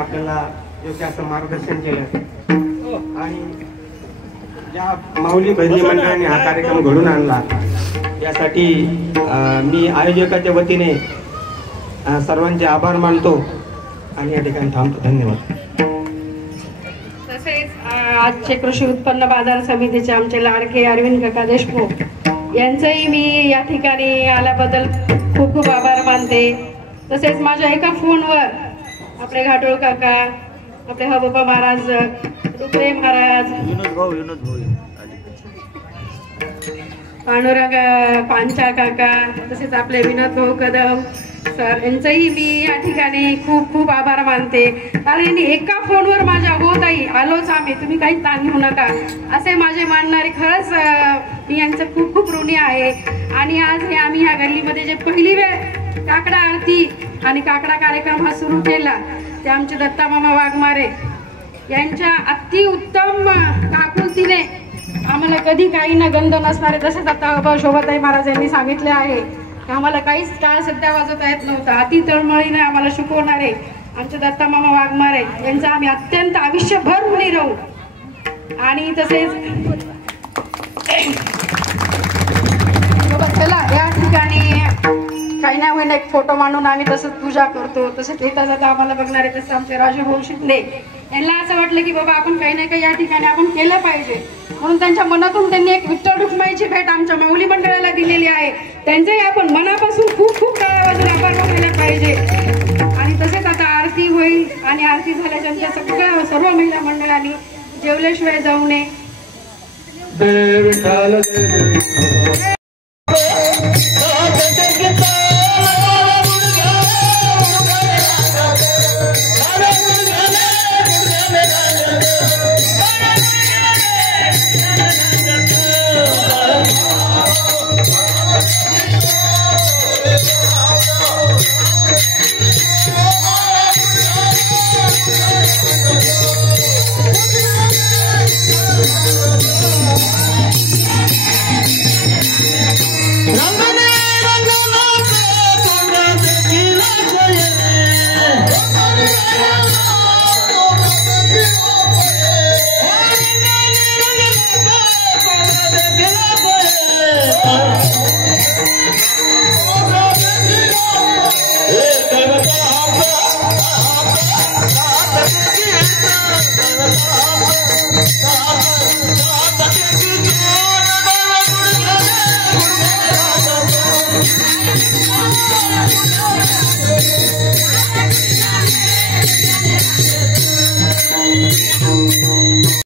आपल्याला योग्य असं मार्गदर्शन केलं आणि ज्या माऊली भजनी मंडळाने हा कार्यक्रम घडून आणला यासाठी मी आयोजकाच्या वतीने सर्वांचे आभार मानतो आणि या ठिकाणी थांबतो. धन्यवाद. तसेच आजचे कृषी उत्पन्न बाजार समितीचे आमचे लाडके अरविंद काका देशमुख यांचंही मी या ठिकाणी आल्याबद्दल खूप खूप आभार मानते. तसेच माझ्या एका फोनवर आपले घाटोळ काका, आपले हबोबा महाराज, डुकरे महाराज, पांडुरंग पांचा काका, तसेच आपले विनोद भाऊ कदम सर यांचंही मी या ठिकाणी खूप खूप आभार मानते. कारण एका फोनवर माझ्या हो ताई आलोच आम्ही, तुम्ही काही ताण घेऊ नका असे माझे मानणारे खरंच मी यांचं खूप खूप ऋणी आहे. आणि आज हे आम्ही ह्या गल्लीमध्ये जे पहिली वेळ काकडा आरती आणि काकडा कार्यक्रम हा सुरू केला ते आमचे दत्ता मामा वाघमारे यांच्या अति उत्तम आकृतीने आम्हाला कधी काही ना गंध नसणारे, तसेच आता शोभाताई महाराज यांनी सांगितले आहे की आम्हाला काहीच टाळ सध्या वाजवता येत नव्हता, अति तळमळीने आम्हाला शिकवणारे आमचे दत्ता मामा वाघमारे यांचं आम्ही अत्यंत आयुष्यभर ऋणी राहू. आणि तसेच या ठिकाणी काही ना होईना एक फोटो मांडून आम्ही तसंच पूजा करतो. तसेच येता जाता आम्हाला बघणारे तसे आमचे राजू भाऊ शिंदे यांना असं वाटलं की बाबा आपण काही ना काही या ठिकाणी आपण केलं पाहिजे, म्हणून त्यांच्या मनातून त्यांनी एक विठ्ठल रुक्माईची भेट आमच्या माऊली मंडळाला दिलेली आहे. त्यांचंही आपण मनापासून खूप खूप काळापासून आभार मानले पाहिजे. आणि तसेच आता आरती होईल आणि आरती झाल्याच्या सगळ्या सर्व महिला मंडळांनी जेवल्याशिवाय जाऊ नये.